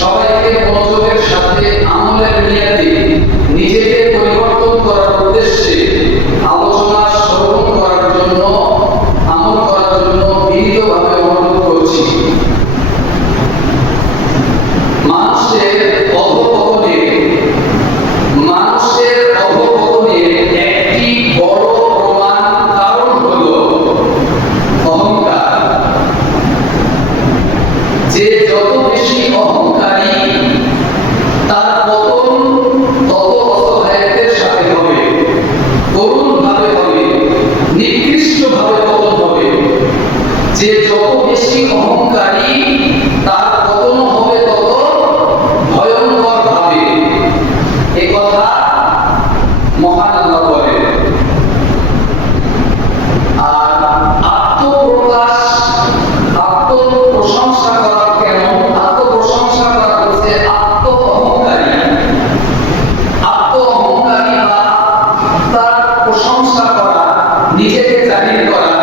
সবাইকে মনোযোগের সাথে আমলের নিয়তে নিজেকে পরিবর্তন করার উদ্দেশ্যে প্রশংসা করা, নিজেকে জাহির করা,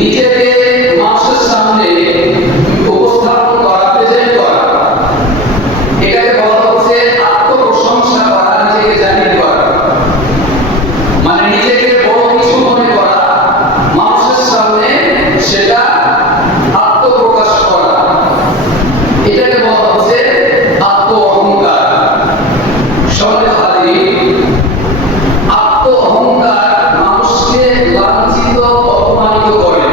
নিজেকে মানুষের সামনে উপস্থাপন করা, প্রেজেন্ট করা, এটাকে বলা হচ্ছে আত্মপ্রশংসা করা, নিজেকে জাহির করা। মানে নিজেকে বড় কিছু মনে করা, মানুষের সামনে সেটা আত্মপ্রকাশ করা, এটাকে বলা হচ্ছে আত্ম অহংকার। সম্মানিত হাজিরিন, আত্ম অহংকার মানুষকে লাঞ্ছিত, অপমানিত করে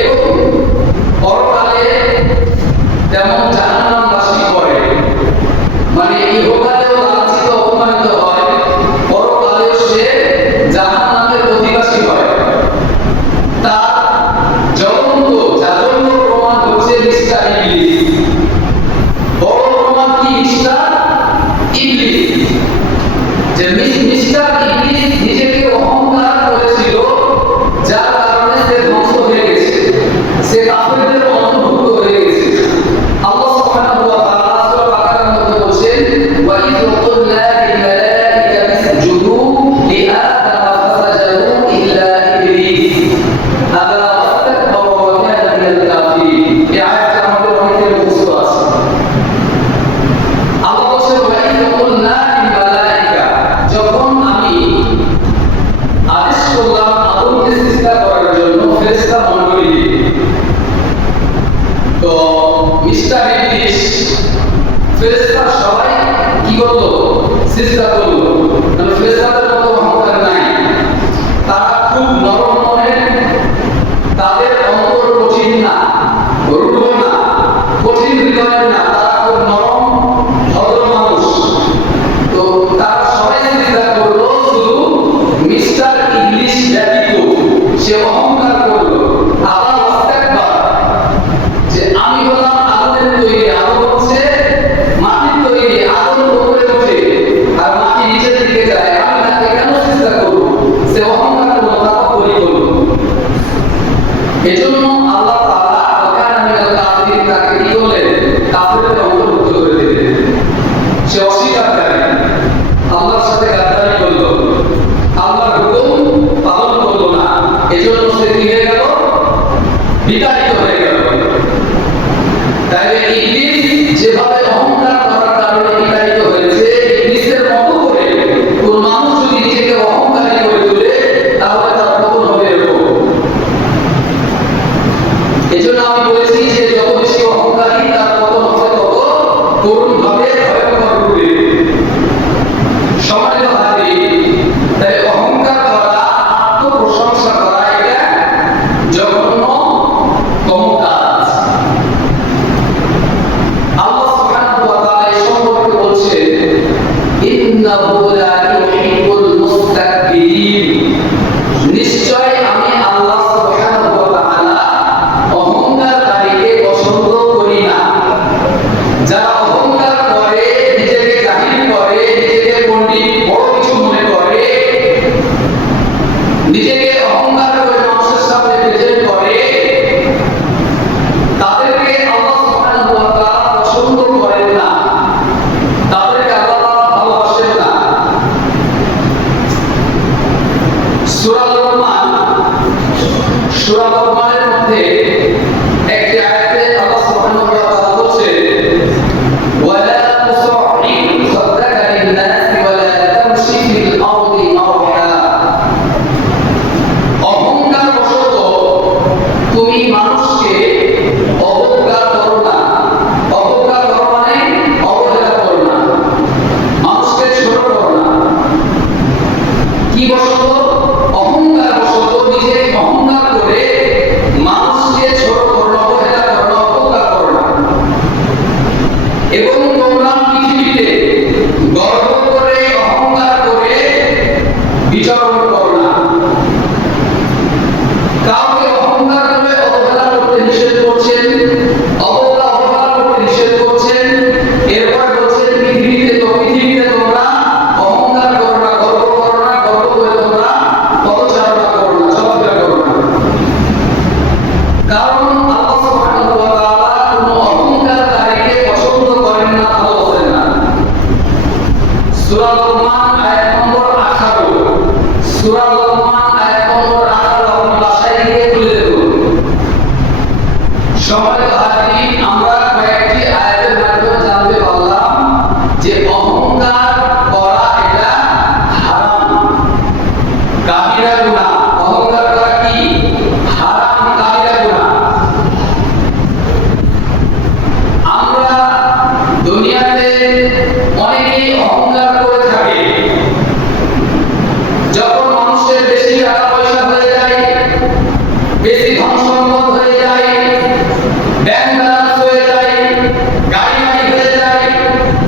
এবং পরকালে তেমন জাহান্নামবাসী করে। মানে ইহকালেও লাঞ্ছিত, অপমানিত হয়, পরকালেও সে জাহান্নামের অধিবাসী হয়। তার জ্বলন্ত জাজন্য প্রমাণ হচ্ছে মিস্টার ইবলিস। বড় প্রমাণ কি? মিস্টার ইবলিস। যে মিস্টার ইবলিস নিজেকে অহংকার করেছিল, যার কারণে সে ধ্বংস হয়ে গেছে, সে কাফেরদের অন্তর্ভুক্ত হয়ে গেছে। আল্লাহ সুবহানাহু ওয়া তাআলা সূরা বাকারার মধ্যে বলেন, ওয়া ইয কুলনা লিল মালাইকাতি ইসজুদু লিআদাম ফাসাজাদু ইল্লা ইবলিস আবা ওয়াস্তাকবারা ওয়া কানা মিনাল কাফিরিন। এই আয়াতটা আমাদের অনেকের মুখস্থ আছে। আল্লাহ বলেন, ওয়া ইয কুলনা লিল মালাইকা, যখন আমি আদেশ করলাম আদমকে সিজদা করার জন্য ফেরেশতা মণ্ডলীকে, তো মিস্টার ইবলিস ফেরেশতা সবাই কি করলো? সিজদা করলো। মানে ফেরেশতাদের মতো অহংকার নাই, তারা খুব নরম মনের, তাদের অন্তর কঠিন না, রূঢ় না, কঠিন হৃদয়ের না, তারা খুব নরম ভদ্র মানুষ। তো তারা সবাই সিজদা করলো, শুধু মিস্টার ইবলিস ব্যতীত। সে অহংকার করলো, আবার ওয়াস্তাকবার, যে আমি হলাম আগুনের তৈরি, আগুন হচ্ছে মাটির তৈরি, আগুন উপরে ওঠে আর মাটি নিচের দিকে যায়, আমি তাকে কেন সিজদা করব? সে অহংকার করলো, তাকাব্বুরি করলো। এজন্য আল্লাহ তাআলা ওয়াকানা মিনাল কাফিরিন, তাকে কি করলেন? কাফেরদের অন্তর্ভুক্ত করে দিলেন। সে অস্বীকারী, আল্লাহর সাথে গাদ্দারি করলো, আল্লাহর হুকুম পালন করলো না, এজন্য সে কি হয়ে গেল? বিতাড়িত হয়ে গেল। তাই ইবলিস যেভাবে অহংকার করার কারণে বিতাড়িত হয়েছে, ইবলিসের মতো করে কোন মানুষ যদি নিজেকে অহংকারী করে তোলে, তাহলে তার পতন হবে এরকম। এজন্য আমি বলেছি যে যত বেশি অহংকারী, তার পতন হবে তত করুণভাবে, ভয়ঙ্কর রূপে। সম্মানিত হাজিরিন, তাই অহংকার করা, আত্মপ্রশংসা করা, এটা জঘন্যতম কাজ। আল্লাহ সুবহানাহু ওয়া তাআলা এই সম্পর্কে বলছেন, ইন্নাহু লা ইউহিব্বুল মুস্তাকবিরিন, নিশ্চয় আমি আল্লাহ সুবহানাহু ওয়া তাআলা অহংকারকারীকে পছন্দ করি না। যারা অহংকার করে, নিজেকে জাহির করে, নিজেকে পণ্ডিত, বড় কিছু মনে করে, নিজেকে অহংকার করে মানুষের সামনে প্রেজেন্ট করে, তাদেরকে আল্লাহ সুবহানাহু ওয়া তাআলা পছন্দ করেন না, তাদেরকে আল্লাহ তাআলা ভালোবাসেন না। সূরা লোকমানের মধ্যে একটি আয়াতে আল্লাহ সুবহানাহু ওয়া তাআলা বলেন, ওয়ালা তুসাইর খাদ্দাকা লিন-নাস ওয়ালা তামশি ফিল আরদি মারহা, অহংকার বশত তুমি মানুষকে অবজ্ঞা করো না। অবজ্ঞা করো মানে অবহেলা করো না, মানুষকে ছোট করো না। কি বশত? অহংকার বশত, নিজেকে অহংকার করে মানুষকে ছোট করো না, অবহেলা করো না, অবজ্ঞা করো না। এবং তোমরা পৃথিবীতে গর্ব করে, অহংকার করে বিচরণ করো না। কাউকে অহংকার করে অবহেলা করতে নিষেধ করছেন, অবহেলা করতে নিষেধ করছেন। এরপর বলছেন, পৃথিবীতে তোমরা অহংকার করো না, গর্ব করো না, গর্ব করে তোমরা পদচারণা করো না, চলাফেরা করো না। কারণ আল্লাহ সুবহানাহু ওয়া তাআলা কোনো অহংকারকারীকে পছন্দ করেন না, ভালোবাসেন না। সূরা লোকমান আয়াত নম্বর 18, সূরা লোকমান আয়াত নম্বর 18 বাসায় গিয়ে খুলে দেখুন। সম্মানিত হাজিরিন, আমরা কয়েকটি আয়াতের মাধ্যমে জানতে পারলাম যে অহংকার করা এটা হারাম, কাবিরা গুনাহ। অহংকার করা কি? হারাম, কাবিরা গুনাহ। আমরা দুনিয়াতে অনেকেই অহংকার করে থাকে। যখন মানুষের বেশি টাকা পয়সা হয়ে যায়, বেশি ধন সম্পদ হয়ে যায়, ব্যাংক ব্যালেন্স হয়ে যায়, গাড়ি বাড়ি হয়ে যায়,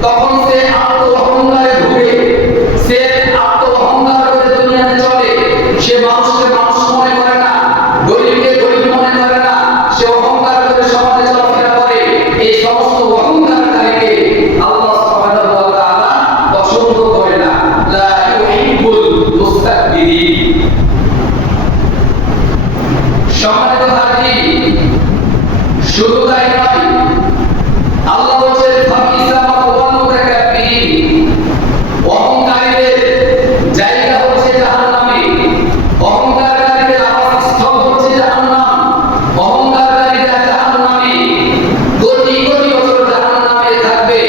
তখন সে আত্ম অহংকারে ভুগে, সে আত্ম অহংকার করে দুনিয়াতে চলে। সে মানুষকে মানুষ মনে করে না, গরিবকে গরিব মনে করে না, সে অহংকার করে সমাজে চলাফেরা করে। এই সমস্ত অহংকারকারীকে আল্লাহ সুবহানাহু ওয়া তাআলা পছন্দ করে না। লা ইউহিব্বুল মুস্তাকবিরিন। সম্মানিত হাজিরিন, শুধু তাই নয়, আল্লাহ বলেছেন ফাবিসা মাওয়াল মুতাকাব্বিরিন, অহংকারীদের জায়গা হচ্ছে জাহান্নামে, অহংকারীদের আবাসস্থল হচ্ছে জাহান্নাম, অহংকারীরা জাহান্নামে কোটি কোটি বছর জাহান্নামে থাকবে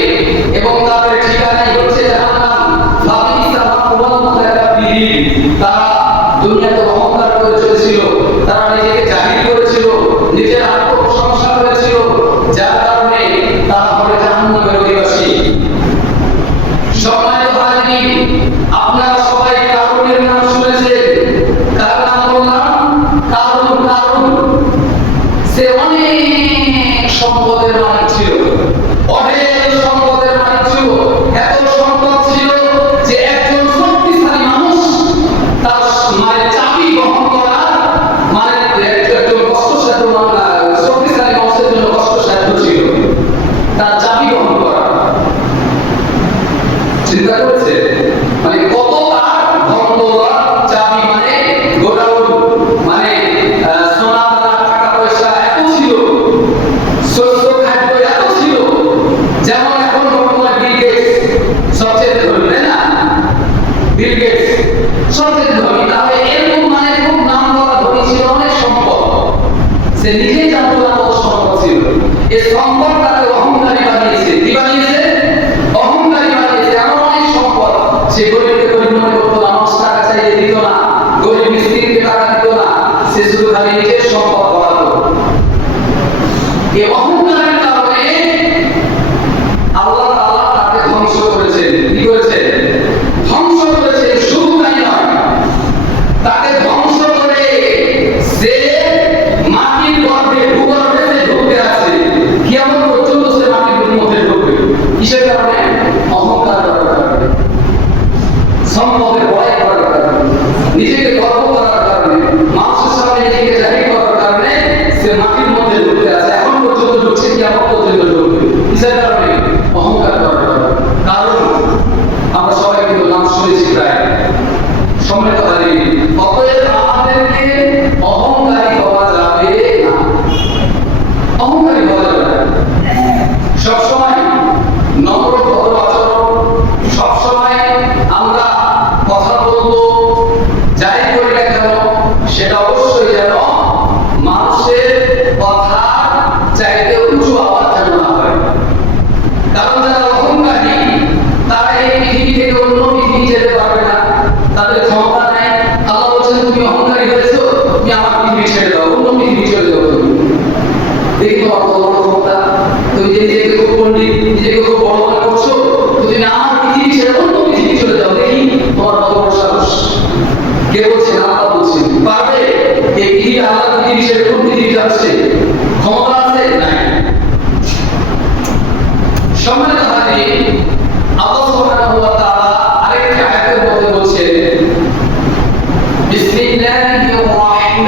এবং তাদের ঠিকানাই হচ্ছে জাহান্নাম। ফাবিসা মাওয়াল মুতাকাব্বিরিন, তারা দুনিয়াতে অহংকার করে চলেছিল, তারা নিজেকে জাহির করেছিল, নিজের আত্মপ্রশংসা করেছিল, যার কারণে তারা হবে জাহান্নামের অধিবাসী। সম্মানিত হাজিরিন, আপনারা সবাই কারুনের নাম শুনেছেন। কার নাম বললাম? কারুন। সে অনেক সম্পদের মালিক ছিল, অনেক সম্পদের মালিক ছিল। এত সম্পদ ছিল যে একজন শক্তিশালী মানুষ তার মায়ের চাবি বহন করা মানে একজন কষ্টসাধ্য শক্তিশালী মানুষের জন্য কষ্টসাধ্য ছিল তার চাবি বহন করা। চিন্তা করছে মানে কত তার ধন দৌলত, চাবি মানে গোডাউন, মানে সোনা দানা টাকা পয়সা এত ছিল, শস্য খাদ্য এত ছিল। যেমন এখন বর্তমানে বিল গেটস সবচেয়ে ধনী, তাই না? বিল গেটস সবচেয়ে ধনী, তাহলে এরকম মানে খুব নাম করা ধনী ছিল, অনেক সম্পদ। সে নিজেই জানতো না কত সম্পদ ছিল। এই সম্পদ তাকে অহংকারী বানিয়েছে। কি বানিয়েছে? অহংকারী বানিয়েছে। এমন অনেক সম্পদ, সে গরিবকে গরিব মনে করতো না, মানুষ টাকা চাইলে দিত না, গরিব মিসকিনকে টাকা দিত না, সে শুধু খালি নিজের সম্পদ বাড়াতো। এই অহংকারের কারণে আল্লাহ তাআলা তাকে ধ্বংস করেছেন। কি করেছেন? ধ্বংস করেছেন। শুধু তাই নয়, তাকে ধ্বংস করে সে মাটির গর্ভে, ভূগর্ভে সে ঢুকতে আছে। কিয়ামত পর্যন্ত সে মাটির মধ্যে ঢুকবে। কিসের কারণে? অহংকার করার কারণে, সম্পদের ভয় করার কারণে, নিজেকে গর্ব করার কারণে, মানুষের সামনে নিজেকে জাহির করার কারণে সে মাটির মধ্যে ঢুকতে আছে। এখন পর্যন্ত ঢুকছে, কিয়ামত পর্যন্ত ঢুকবে। কিসের কারণে? অহংকার করার কারণে। কারণ আমরা সবাই কিন্তু নাম শুনেছি প্রায়। সম্মানিত হাজিরিন, অতএব আমাদেরকে অহংকারী হওয়া যাবে না, অহংকারী হওয়া যাবে না। সবসময় নম্র ভদ্র আচরণ, সবসময় আমরা কথা বলবো, যাই করি না কেন সেটা অবশ্যই যেন মানুষের কথা চাইতে উঁচু আওয়াজ যেন না হয়। কারণ যারা অহংকারী তারা এই পৃথিবী থেকে অন্য পৃথিবী যেতে পারবে না, তাদের ক্ষমতা নাই। আল্লাহ বলছেন তুমি অহংকারী হয়েছো, তুমি আমার পৃথিবী ছেড়ে দাও, অন্য পৃথিবী চলে যাও। তুমি দেখি তোমার কত বড় ক্ষমতা, তুমি যে নিজেকে খুব পণ্ডিত, নিজেকে খুব বড় মনে করছো, তুমি আমার পৃথিবী ছেড়ে অন্য পৃথিবী চলে যাও, দেখি তোমার কত বড় সাহস। কে বলছেন? আল্লাহ বলছেন। পারবে? এই পৃথিবী আল্লাহ পৃথিবী ছেড়ে কোন পৃথিবী যাচ্ছে? ক্ষমতা আছে? নাই। সম্মানিত হাজিরিন, আল্লাহ সুবহানাহু ওয়া তাআলা আরেকটি আয়াতের মধ্যে বলছেন বিসমিল্লাহির রাহমানির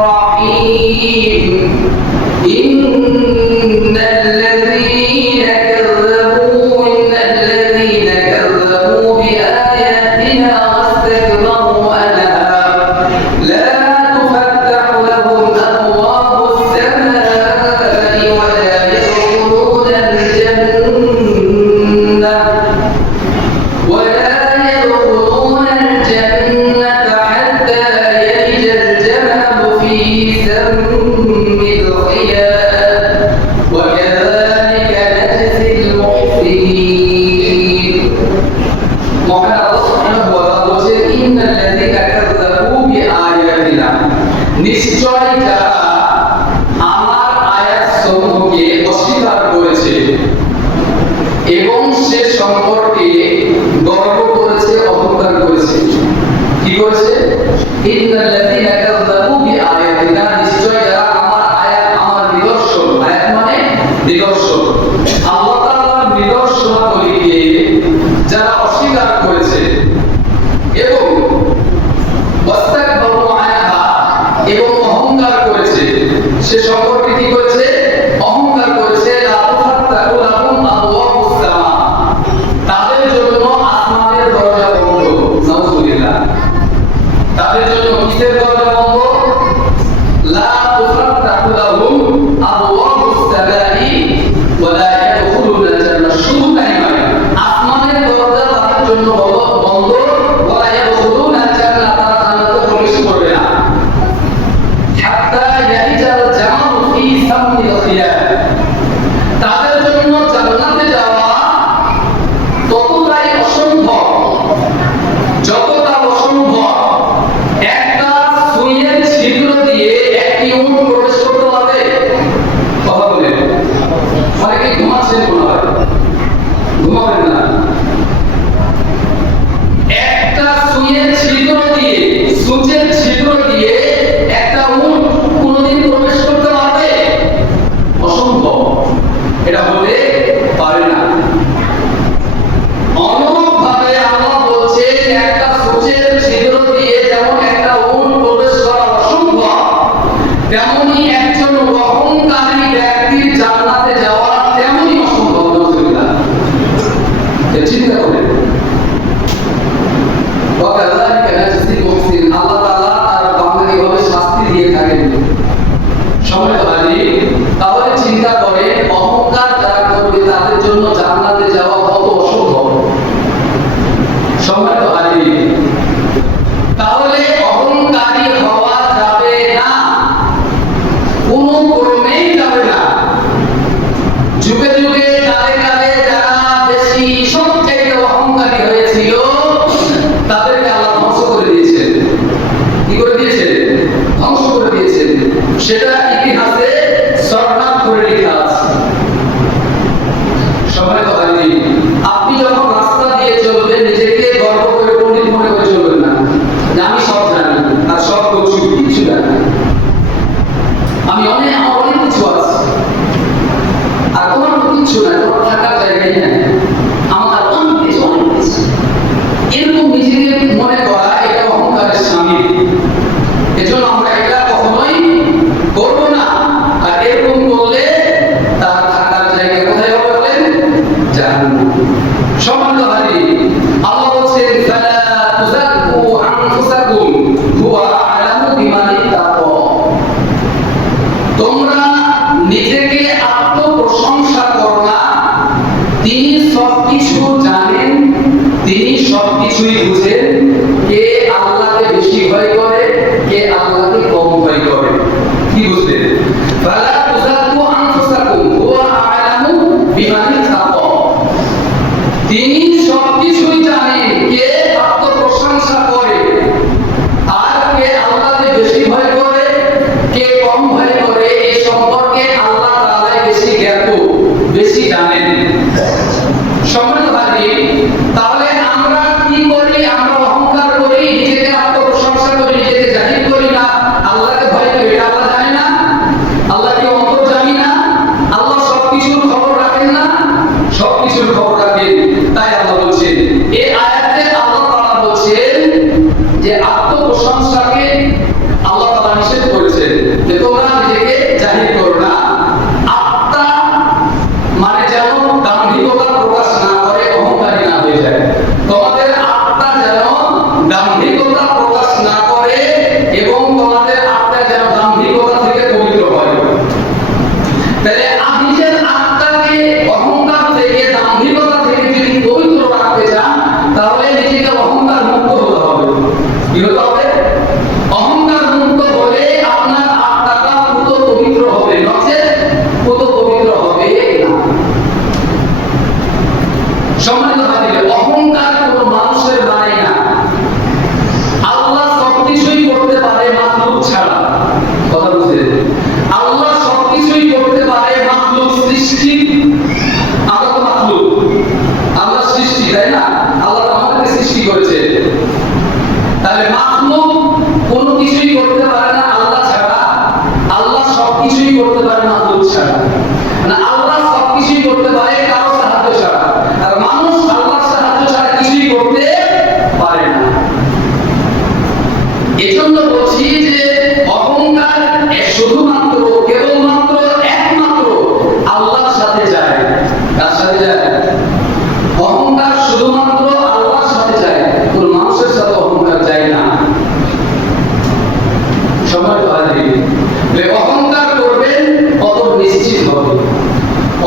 রাহিম ইন্নাল্লাযীনা কাযযাবু বিআয়াতিনা ওয়াস্তাকবারু আনহা লা তুফাত্তাহু লাহুম আবওয়াবু করেছে? ইন্নাল্লাযীনা কাযযাবু বিআয়াতিনা, নিশ্চয় যারা আমার আয়াত, আমার নিদর্শন, আয়াত মানে নিদর্শন, আল্লাহ তাআলার নিদর্শনাবলীকে যারা অস্বীকার করেছে এবং ওয়াস্তাকবারু আনহা, এবং অহংকার করেছে, সে সম্পর্কে কি করেছে? অহংকার করেছে। লা তুফাত্তাহু লাহুম আবওয়াবুস সামা, তাদের জন্য আসমানের দরজা বন্ধ। নাউযুবিল্লাহ। তাদের জন্য কিসের দরজা বন্ধ? লা তুফাত্তাহু লাহুম আবওয়াবুস সামাই ওয়া লা ইয়াদখুলুনা জান্নাহ, শুধু তাই নয়, আসমানের দরজা তাদের জন্য বন্ধ। ওয়া লা ইয়াদখুলুনা জান্নাহ, তারা জান্নাতে প্রবেশ করবে না। হাত্তা ইয়ালিজাল জামালু ফি সামিল খিয়াল, তাদের জন্য জান্নাতে যাওয়া ততটাই অসম্ভব যতটা অসম্ভব একটা সুইয়ের ছিদ্র দিয়ে একটি উট প্রবেশ করতে পারবে। কথা বলে অনেকে ঘুমাচ্ছেন, মনে হয় ঘুমাবেন না। একটা সুইয়ের ছিদ্র দিয়ে, সূচের ছিদ্র দিয়ে একটা উট কোনোদিন প্রবেশ করতে পারবে? অসম্ভব, এটা হতে পারে না। অনুরূপভাবে আল্লাহ বলছেন, একটা সূচের ছিদ্র দিয়ে যেমন একটা উট প্রবেশ করা অসম্ভব, তেমনি একজন অহংকারী ব্যক্তির জান্নাতে যাওয়া তেমনি অসম্ভব। নাউযুবিল্লাহ। চিন্তা করেন। ওয়াকাযালিকা নাজজিল মুহসিন, আল্লাহ তাআলা তার বান্দাকে এভাবে শাস্তি দিয়ে থাকেন। সম্মানিত হাজির, তাহলে চিন্তা করে অহংকার যারা করবে তাদের জন্য জান্নাতে যাওয়া কত অসম্ভব। সম্মানিত হাজির, তাহলে অহংকারী হওয়া যাবে না, কোনো ক্রমেই যাবে না। যুগে যুগে কালে কালে যারা বেশি সবচাইতে অহংকারী হয়েছিল তাদেরকে আল্লাহ ধ্বংস করে দিয়েছেন। কি করে দিয়েছেন? ধ্বংস করে দিয়েছেন। সেটা ইতিহাসে সরনাম করে লেখা আছে। সম্মানিত হাজির, আপনি যখন রাস্তা দিয়ে চলবেন নিজেকে গর্ব করে পণ্ডিত মনে করে চলবেন না যে আমি সব জানি আর সব করছি, কিছু জানি, আমি আমার অনেক কিছু আছে আর তোমার কিছু না, তোমার থাকার জায়গায় নেই, আমার অনেক কিছু এরকম নিজেকে মনে করা, এটা অহংকারের শামিল। এজন্য আমরা এটা কখনোই করব না। আর এরকম করলে তার থাকার জায়গা কোথায় হবে বলেন? জাহান্নাম। সম্মানিত হাজির, আল্লাহ বলেন, ফালা তুযাক্কু আনফুসাকুম হুয়া আ'লামু বিমান ইত্তাকা, তোমরা নিজেকে আত্মপ্রশংসা করো না, তিনি সবকিছু জানেন, তিনি সবকিছুই বুঝেন। কে আল্লাহকে বেশি ভয় করে, কে আল্লাহকে কম ভয় করে, কি বুঝলেন? ফালা তুযাক্কু আনফুসাকুম হুয়া আ'লামু বিমান ইত্তাকা, তিনি সবকিছুই জানেন, কে আত্মপ্রশংসা করে আর কে আল্লাহকে বেশি ভয় করে, কে কম ভয় করে, এই সম্পর্কে আল্লাহ তাআলাই বেশি জ্ঞাত, বেশি জানেন। সম্মানিত হাজির, তাহলে আমরা কি করি? আমরা অহংকার করি, নিজেকে আত্মপ্রশংসা করি, নিজেকে জাহির করি না, আল্লাহকে ভয় করি। এটা আল্লাহ জানে না? আল্লাহ কি অন্তর্যামী না? আল্লাহ সবকিছুর খবর রাখেন না? সবকিছুর খবর রাখেন। তাই আল্লাহ বলছেন, এই আয়াতে আল্লাহ তাআলা বলছেন যে আত্মপ্রশংসাকে আল্লাহ তাআলা নিষেধ করেছেন যে তোমরা নিজেকে জাহির করো না। আত্মা মানে যেন দাম্ভিকতা প্রকাশ না করে, অহংকারী না হয়ে যায়। তোমাদের আত্মা যেন দাম্ভিকতা প্রকাশ না করে এবং তোমাদের আত্মা যেন দাম্ভিকতা থেকে পবিত্র হয়। তাহলে নিজের আত্মাকে অহংকার থেকে, দাম্ভিকতা থেকে যদি পবিত্র রাখতে চান, তাহলে নিজেকে অহংকার মুক্ত হতে হবে। কি হতে হবে? অহংকার মুক্ত হলে আপনার আত্মাটা পুত পবিত্র হবে, নচেত পুত পবিত্র হবে না। সম্মানিত হাজির, অহংকার কোনো মানুষের বাড়ি না। আল্লাহ সবকিছুই করতে পারে মাখলুক ছাড়া। কথা বুঝলেন? আল্লাহ সবকিছুই করতে পারে মাখলুক সৃষ্টি। আমরা তো মাখলুক, আমরা সৃষ্টি, তাই না? আল্লাহ আমাদেরকে সৃষ্টি করেছে। তাহলে মাখলুক কোনো কিছুই করতে পারে না আল্লাহ ছাড়া, আল্লাহ সবকিছুই করতে পারে মাখলুক ছাড়া। মানে আল্লাহ সবকিছুই করতে পারে কারো সাহায্য ছাড়া, আর মানুষ আল্লাহর সাহায্য ছাড়া কিছুই করতে পারে না। এজন্য বলছি যে অহংকার শুধুমাত্র কেবলমাত্র একমাত্র আল্লাহর সাথে যায়। কার সাথে যায়? অহংকার শুধুমাত্র আল্লাহর সাথে যায়, কোন মানুষের সাথে অহংকার যায় না। সময় তো হাজির, অহংকার করবেন পতন নিশ্চিত হবে,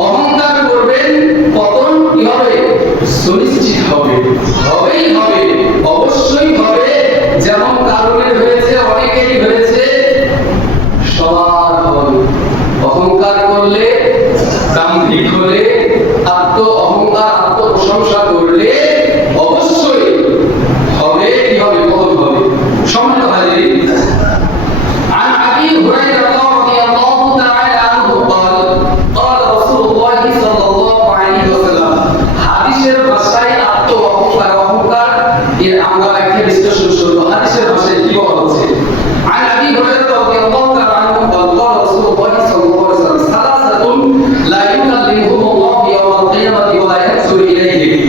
অহংকার করবেন পতন কি হবে? সুনিশ্চিত হবে, হবেই হবে, অবশ্যই হবে। যেমন কারণের হয়েছে, অনেকেরই হয়েছে, সবার হবে। অহংকার করলে, দাম্ভিক হলে, আত্ম অহংকার আত্মপ্রশংসা করলে অবশ্যই হবে কি হবে? পতন হবে। সম্মানিত হাজির, عن أبي هريرة رضي الله تعالى عنه قال قال رسول الله صلى الله عليه وسلم হাদিসের ভাষায় আত্ম অহংকার, অহংকার এর আমরা একটা বিশ্লেষণ শুরু। হাদিসের ভাষায় কি বলা হচ্ছে? عن أبي هريرة رضي الله تعالى عنه قال قال رسول الله صلى الله عليه وسلم ثلاثة لا يكلمهم الله يوم القيامة ولا ينظر إليهم।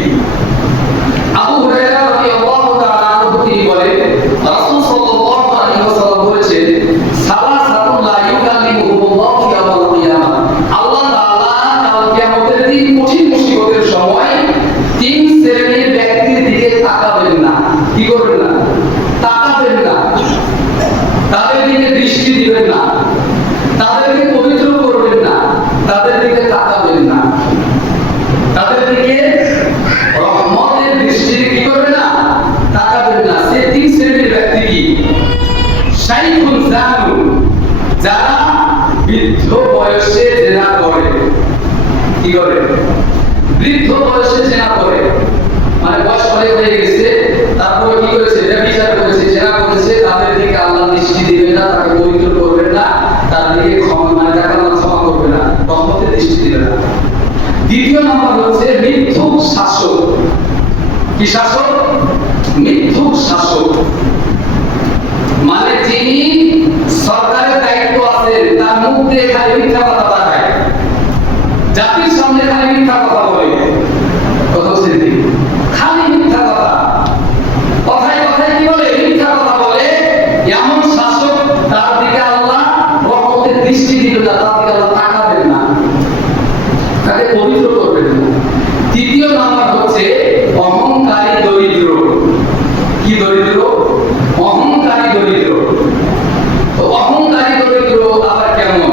আবু হুরায়রা রাদিয়াল্লাহু তাআলা আনহু তিনি বলেন রাসূল সাল্লাল্লাহু আলাইহি ওয়াসাল্লাম বলেছেন সালাসাতুন লা ইউকাল্লিমুহুমুল্লাহু ইয়াওমাল কিয়ামাহ। আল্লাহ তাআলা কাল কিয়ামতের দিন কঠিন মুসিবতের সময় তিন শ্রেণীর ব্যক্তির দিকে তাকাবেন না। কি করবেন না? তাকাবেন না, তাদের দিকে দৃষ্টি দিবেন না, তাদেরকে পবিত্র করবেন না, তাদের দিকে তাকাবেন না, তাদের দিকে রহমতের দৃষ্টি কি করবে না? তাকাবেন না। সে তিন শ্রেণীর ব্যক্তি কি? শাইখুন জানু, যারা বৃদ্ধ বয়সে জেনা করে। কি করে? বৃদ্ধ বয়সে জেনা করে, মানে বয়স হয়ে গেছে, তারপরে কি করেছে? ব্যভিচার করেছে, জেনা করেছে, তাদের দিকে আল্লাহ দৃষ্টি দিবেন না, তাকে পবিত্র করবেন না, তার দিকে ক্ষমা মানে তাকে আল্লাহ ক্ষমা করবে না, রহমতের দৃষ্টি দিবেন না। দ্বিতীয় নম্বর হচ্ছে মিথ্যুক শাসক। কি শাসক? মিথ্যুক শাসক, মানে যিনি সরকারের দায়িত্ব আছেন, তার মুখ দিয়ে খালি মিথ্যা কথা দেখায়, জাতির সামনে খালি মিথ্যা কথা বলে, কথা হচ্ছে খালি মিথ্যা কথা, কথায় কথায় কি বলে? মিথ্যা কথা বলে। এমন শাসক, তার দিকে আল্লাহ রহমতের দৃষ্টি দিবেন না, তার দিকে আল্লাহ তাকাবেন না, তাকে পবিত্র করবেন না। তৃতীয় নাম্বার হচ্ছে অহংকারী দরিদ্র। কি দরিদ্র? অহংকারী দরিদ্র। তো অহংকারী দরিদ্র আবার কেমন?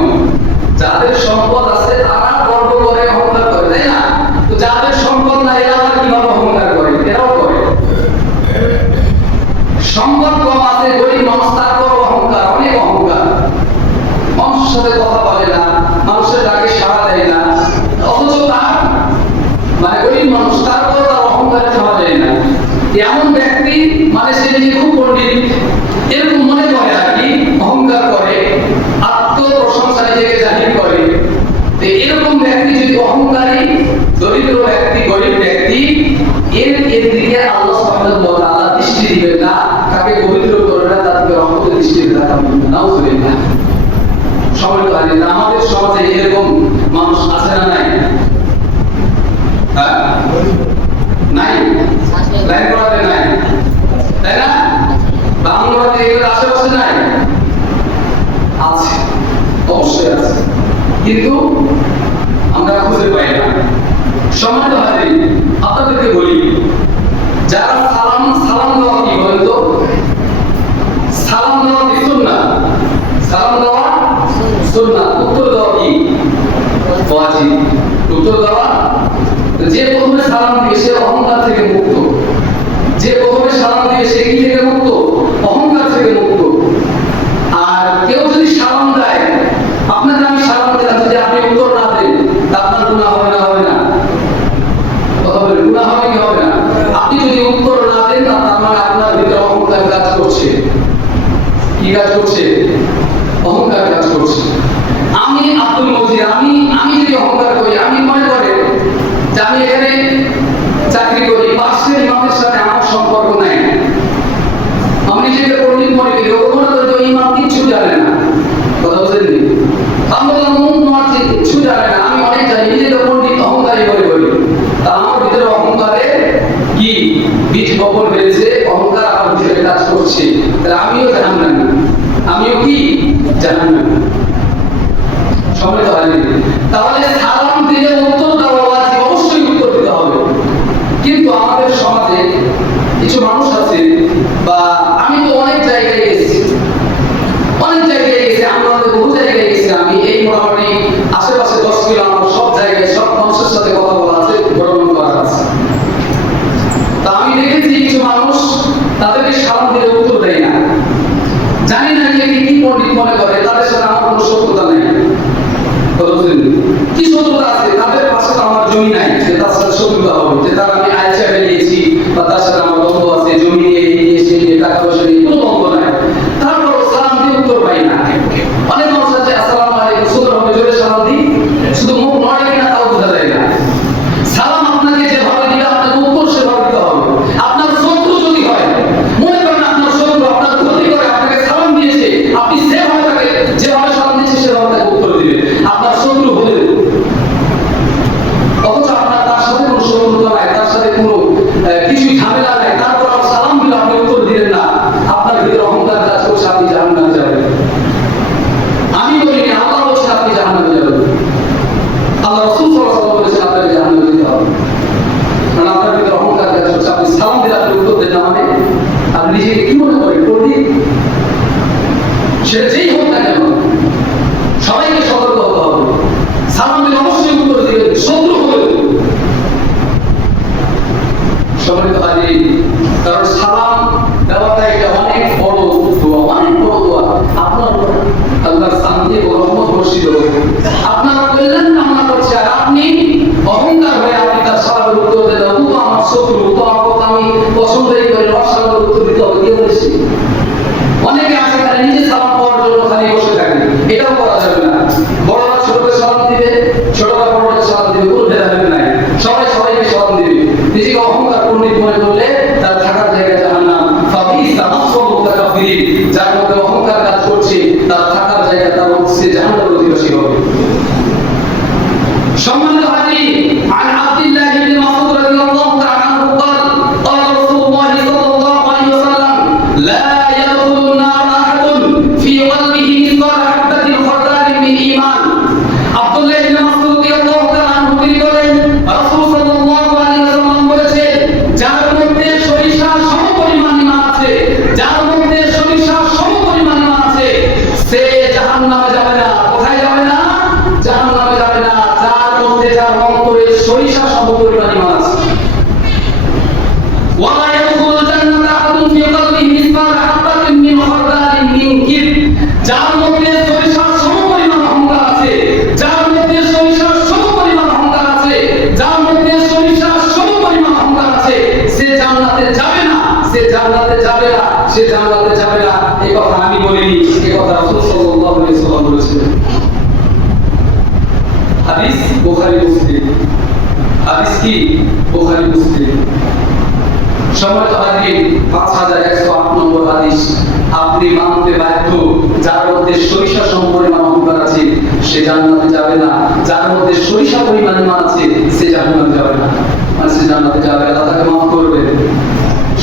যাদের সম্পদ আছে তারা গর্ব করে অহংকার করে, তাই না? তো যাদের সম্পদ নাই এরা আবার কিভাবে অহংকার করে? এরাও করে। সম্পদ কম আছে, গরিব মানুষ, তারপর অহংকার, অনেক অহংকার, মানুষের সাথে কথা বলে না, মানুষের ডাকে সাড়া দেয় না, অথচ তার মানে গরিব মানুষ, তারপর তার অহংকারে থামা যায় না। এমন ব্যক্তি মানে সে নিজে খুব পণ্ডিত এরকম মনে করে আর কি, অহংকার করে, আত্মপ্রশংসা নিজেকে জাহির করে। এরকম ব্যক্তি যদি অহংকারী দরিদ্র ব্যক্তি, গরিব ব্যক্তি, এর দিকে আল্লাহ সুবহানাহু ওয়া তাআলা দৃষ্টি দিবেন না, তাকে পবিত্র করবেন না, তাকে রহমতের দৃষ্টি তাকাবেন না। নাউজুবিল্লাহ। সম্মানিত হাজির, আমাদের সমাজে এরকম মানুষ আছে না নাই? হ্যাঁ, নাই? লাইন করাতে নাই, তাই না? বাংলাতে এগুলো আশেপাশে নাই? আছে, অবশ্যই আছে, কিন্তু আমরা খুঁজে পাই না। সম্মানিত হাজির, আপনাদেরকে বলি, যারা সালাম দেওয়া কি বলেন তো? সালাম দেওয়া কি সুন্নাহ? সালাম দেওয়া সুন্নাহ। উত্তর দেওয়া কি ওয়াজিব? উত্তর দেওয়া, যে প্রথমে সালাম দিয়ে সে অহংকার থেকে মুক্ত, যে প্রথমে সালাম দিয়ে সে কি থেকে মুক্ত? অহংকার থেকে মুক্ত। আর কেউ যদি সালাম দেয়, আপনাকে আমি সালাম দিলাম, যদি আপনি উত্তর না দেন, তা আপনার গুনাহ হবে না? হবে না? কথা বলেন, গুনাহ হবে কি হবে না? আপনি যদি উত্তর না দেন, তার মানে আপনার ভিতরে অহংকার কাজ করছে। কি কাজ করছে? অহংকার কাজ করছে। আমি আব্দুল মজিদ, আমি যদি অহংকার করি, আমি মনে করি যে আমি এখানে চাকরি করি, পাশের ইমামের সাথে আমার সম্পর্ক নাই, তাহলে আমিও জাহান্নামী, আমিও কি জাহান্নামী। সম্মানিত হাজির, তাহলে সালাম দিলে উত্তর দেওয়া ওয়াজিব, অবশ্যই উত্তর দিতে হবে। কিন্তু আমাদের সমাজে কিছু মানুষ আছে, বা আমি তো অনেক জায়গায় গেছি, আমাদের বহু জায়গায় গেছি, আমি এই মোটামুটি আশেপাশে 10 কিলো আমার সব জায়গায় সব মানুষের সাথে কথা বলা আছে, ভ্রমণ করা আছে। তা আমি দেখেছি কিছু মানুষ তাদেরকে সালাম দিলে উত্তর দেয় না। জানি না যে কি পণ্ডিত মনে করে, তাদের সাথে আমার কোনো শত্রুতা নেই। কি শত্রুতা আছে? তাদের পাশে তো আমার জমি নাই যে তার সাথে শত্রুতা হবে, যে তার আমি আইসা বেরিয়েছি বা তার সাথে আমার দ্বন্দ্ব আছে, জমি নিয়ে এসে টাকা পয়সা নিয়ে কোনো দ্বন্দ্ব নাই, তারপরও সালাম দিয়ে উত্তর পাই না। অনেক মানুষ আছে আসসালামু আলাইকুম সুন্দরভাবে জোরে সালাম দিই, শুধু মুখ নড়ে কিনা তাও বোঝা যায় না। সালাম আপনাকে যেভাবে দিলে আপনাকে উত্তর সেভাবে দিতে হবে। আপনার শত্রু যদি হয়, মনে করেন আপনার শত্রু আপনার ক্ষতি করে আপনাকে সালাম দিয়েছে, আপনি সেভাবে তাকে যেভাবে সালাম দিয়েছে সেভাবে তাকে উত্তর দিবেন। আপনার শত্রু হলে অথচ আপনার তার সাথে কোনো শত্রুতা নাই, তার সাথে কোনো কিছুই ঝামেলা নাই, তারপর সালাম দিলে আপনি উত্তর দিলেন না, আপনার ভিতরে অহংকার কাজ করছে, আপনি জাহান্নামে যাবেন। আমি বলিনি, আল্লাহ বলছে আপনি জাহান্নামে যাবেন। আল্লাহ রাসূল সাল্লাল্লাহু আলাইহি ওয়াসাল্লাম বলেছেন আপনাকে জাহান্নামে যেতে হবে। কারণ আপনার ভিতরে অহংকার কাজ করছে, আপনি সালাম দিলে আপনি উত্তর দেন না, মানে আপনি নিজেকে কি মনে করেন? পণ্ডিত। সেটা যেই হোক না কেন, সবাইকে সতর্ক হতে হবে। সালাম দিলে অবশ্যই উত্তর দিবেন, শত্রু হলেও। সম্মানিত হাজির, কারণ সালাম দেওয়াটা এটা অনেক বড় দোয়া, অনেক বড় দোয়া। আপনার আল্লাহর শান্তি ও রহমত বর্ষিত হোক, আপনার কল্যাণ কামনা করছে, আর আপনি অহংকার হয়ে আপনি তার সালামের উত্তর দেন, ও তো আমার শত্রু, তো আমার কথা আমি পছন্দই করি, ওর সালামের উত্তর দিতে হবে, কে বলেছি? অনেকে আছে খালি নিজে সালাম পাওয়ার জন্য খালি বসে থাকে, এটাও করা যাবে না। বড়রা ছোটকে সালাম দিবে, ছোটরা বড়কে সালাম দিবে, কোনো ভেদাভেদ নাই, সবাই সবাইকে সালাম দিবে। নিজেকে অহংকার পণ্ডিত মনে করলে তার থাকার জায়গা জাহান্নাম। ফাবিসা মাসওয়াল মুতাকাব্বিরিন, যার মধ্যে অহংকার কাজ করছে তার থাকার জায়গা, তার হচ্ছে জাহান্নামের অধিবাসী হবে। সম্মানিত হাজির, আন আব্দুল্লাহ ইবনে মাসউদ রাদিয়াল্লাহু তাআলা আনহু قال قال رسول الله صلى الله عليه وسلم لا يدخل النار احد في قلبه مثقال حبة خردل من ঈমান। আব্দুল্লাহ ইবনে মাসউদ রাদিয়াল্লাহু তাআলা আনহু তিনি বলেন, রাসূল সাল্লাল্লাহু আলাইহি ওয়াসাল্লাম বলেছেন, যার মধ্যে সরিষা সমপরিমাণ ঈমান আছে, যার মধ্যে সরিষা সমপরিমাণ ঈমান আছে, সে জাহান্নামে যাবে না। কোথায় যাবে না? জাহান্নামে যাবে না। যার মধ্যে, যার অন্তরে সরিষা সমপরিমাণ ঈমান আছে। ওয়ালা ইয়াদখুলুল জান্নাতা আহাদুন ফি কলবিহি মিসকাল হাববাতিন মিন খারদালিন মিন কিবর, যার মধ্যে সরিষা সমপরিমাণ অহংকার আছে, যার মধ্যে সরিষা সমপরিমাণ অহংকার আছে, যার মধ্যে সরিষা সমপরিমাণ অহংকার আছে, সে জান্নাতে যাবে না, সে জান্নাতে যাবে না, সে জান্নাতে যাবে না। এই কথা আমি বলিনি, এই কথা রাসূল সাল্লাল্লাহু আলাইহি ওয়াসাল্লাম বলেছেন। হাদিস বুখারী মুসলিম। হাদিস কি? বুখারী মুসলিম। সম্মানিত হাজির, 5108 নম্বর হাদিস। আপনি মানতে বাধ্য, যার মধ্যে সরিষা সমপরিমাণ অহংকার আছে সে জান্নাতে যাবে না, যার মধ্যে সরিষা পরিমাণ ঈমান আছে সে জান্নাতে যাবে না, মানে সে জান্নাতে যাবে, আল্লাহ তাকে মাফ করবে।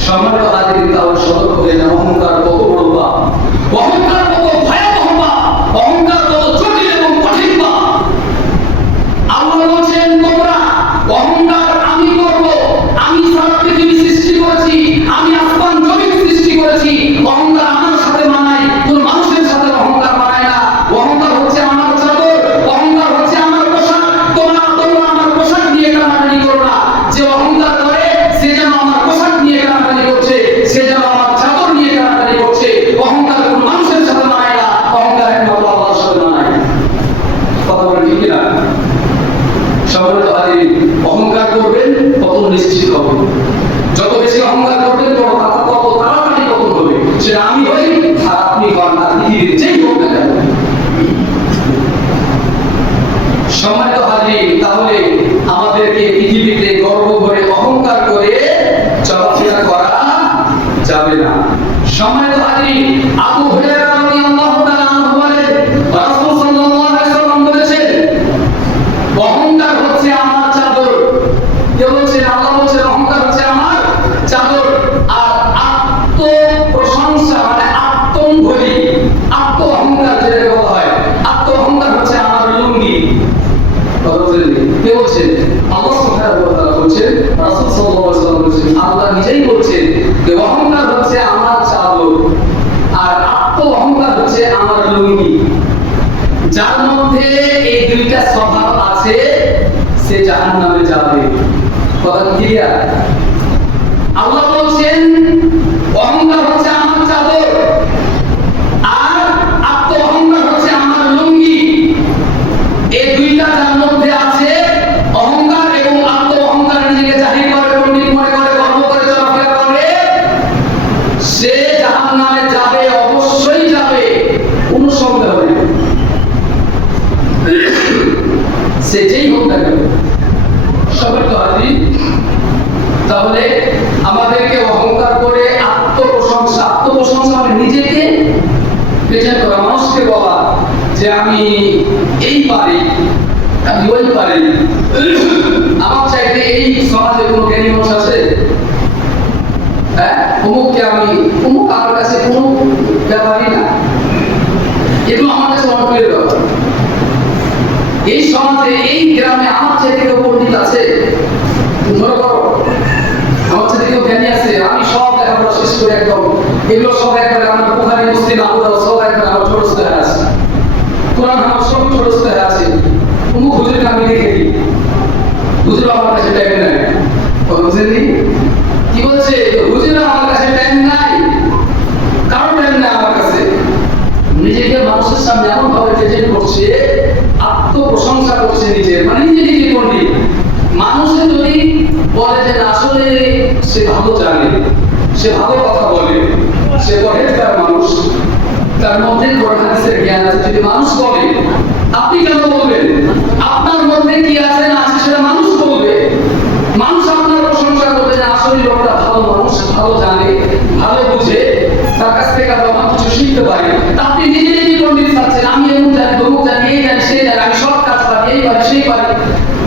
সম্মানিত হাজির, তাহলে সতর্ক হয়ে যান, অহংকার কত বড় পাপ, অহংকার কত ভয়াবহ পাপ, অহংকার কত জটিল এবং কঠিন পাপ। আল্লাহ বলেন, তোমরা অহংকার আমি করব, আমি সারা পৃথিবী সৃষ্টি করেছি, আমি আসমান জমিন সৃষ্টি করেছি, অহংকার আমার সাথে মানায়, কোন মানুষের সাথে অহংকার মানায় না। অহংকার হচ্ছে আমার চাদর, অহংকার হচ্ছে আমার পোশাক। তোমরা আমার পোশাক নিয়ে টানাটানি করো না। যে অহংকার করে সে যেন আমার পোশাক নিয়ে টানাটানি করছে, সে যেন আমার চাদর নিয়ে টানাটানি করছে। অহংকার কোন মানুষের সাথে মানায় না, অহংকার একমাত্র আল্লাহর সাথে মানায়। কথা বলেন ঠিক না? সম্মানিত হাজির, অহংকার করবেন পতন নিশ্চিত হবে। যত বেশি অহংকার করবেন তত তাড়াতাড়ি পতন হবে। সেটা আমি হই আর আপনি হন, আর পৃথিবীর যেই হোক না কেন। সম্মানিত হাজির, তাহলে আমাদেরকে পৃথিবীতে গর্ব করে অহংকার করে চলাফেরা করা যাবে না। সম্মানিত হাজির, আবু হুরায়রা রাদিয়াল্লাহু তাআলা আনহু বলেন, রাসূল সাল্লাল্লাহু আলাইহি ওয়াসাল্লাম বলেছেন, অহংকার হচ্ছে আমার চাদর। কে বলছেন? আল্লাহ বলছেন অহংকার হচ্ছে আমার চাদর। আর আত্মপ্রশংসা সে জাহান্নামে যাবে। কথা ক্লিয়ার? আল্লাহ বলছেন অহংকার হচ্ছে আমার চাদর আর আত্ম অহংকার হচ্ছে আমার লুঙ্গি। এই দুইটা যার মধ্যে আছে, অহংকার এবং আত্ম অহংকার, নিজেকে জাহির করে, পণ্ডিত মনে করে, গর্ব করে চলাফেরা করে, সে জাহান্নামে যাবে, অবশ্যই যাবে, কোনো সন্দেহ নেই। সে যেই হোক না কেন। সবাই তো হাজির। তাহলে আমাদেরকে অহংকার করে আত্মপ্রশংসা মানে নিজেকে প্রেজেন্ট করা, মানুষকে বলা যে আমি এই পারি, আমি ওই পারি। আমার চাইতে এই সমাজে কোনো জ্ঞানী মানুষ আছে? হ্যাঁ, অমুককে আমি, অমুক আমার কাছে কোনো ব্যাপারই না। এগুলো আমার কাছে অপ্রিয় ব্যাপার। এই সমাজে, এই গ্রামে আমার চাইতে কেউ পণ্ডিত আছে? মনে করো আমার চাইতে কেউ জ্ঞানী আছে? আমি সব লেখাপড়া শেষ করে একদম এগুলো সব একবারে আমার বুখারী, মুসলিম, আবু দাউদ সব একবারে আমার ছোটস্থ হয়ে আছে, কোরআন আমার সব ছোটস্থ হয়ে আছে। অমুক হুজুরকে আমি লিখে দিই, হুজুর আমার কাছে টাইম নাই। বুঝলেন কি বলছে? হুজুর আমার কাছে টাইম নাই, কারো টাইম নাই আমার কাছে। নিজেকে মানুষের সামনে এমন ভাবে প্রেজেন্ট করছে, আত্মপ্রশংসা করছে নিজের, মানে নিজে পণ্ডিত। মানুষে যদি বলে যে আসলে সে ভালো জানে, সে ভালো কথা বলে, সে পরেজগার মানুষ, তার মধ্যে কোরআন হাদিসের জ্ঞান আছে, যদি মানুষ বলে, আপনি কেন বলবেন? আপনার মধ্যে কি আছে না আছে সেটা মানুষ বলবে। মানুষ আপনার প্রশংসা করবে যে আসলে লোকটা ভালো মানুষ, ভালো জানে, ভালো বুঝে, তার কাছ থেকে আমরা কিছু শিখতে পারি। আপনি নিজে পণ্ডিত চাচ্ছেন, আমি এমন জানি, তমুক জানি, এই জানি, সেই জানি, আমি সব কাজ পারি, এই পারি, সেই পারি,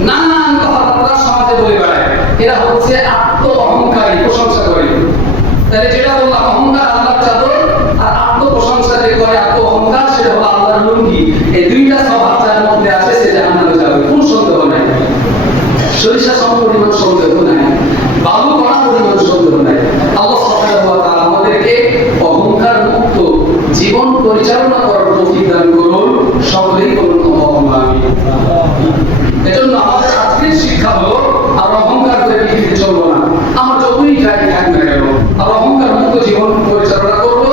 নানান কথাবার্তা সমাজে বলে বেড়ায়। এরা হচ্ছে আত্ম অহংকারী, প্রশংসা করে। তাহলে যেটা বললাম, অহংকার আল্লাহর চাদর, আর আত্ম প্রশংসা যে করে, আত্ম অহংকার, সেটা হলো আল্লাহর লুঙ্গি। এই দুইটা স্বভাব যার মধ্যে আছে, সে জাহান্নামে যাবে, কোনো সন্দেহ নাই। সরিষা সম পরিমাণ সন্দেহ নাই, বালু কণা পরিমাণ সন্দেহ নাই। আল্লাহ সুবহানাহু ওয়া তাআলা আমাদেরকে অহংকার মুক্ত জীবন পরিচালনা করার তৌফিক দান করুন। সকলেই বলুন আমিন। এজন্য আমাদের আজকের শিক্ষা হলো, আর অহংকার করে পৃথিবীতে চলবো না। আমরা যতই যাই থাক না কেন, আর অহংকার মুক্ত জীবন পরিচালনা করব।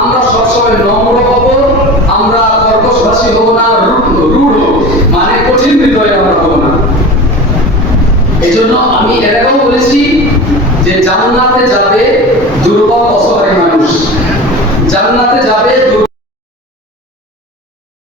আমরা সবসময় নম্র হব, আমরা কর্কশভাষী হব না, রূঢ় মানে কঠিন হৃদয় আমরা হব না। এজন্য আমি এর আগেও বলেছি যে জান্নাতে যাবে দুর্বল, অসহায় মানুষ। জান্নাতে যাবে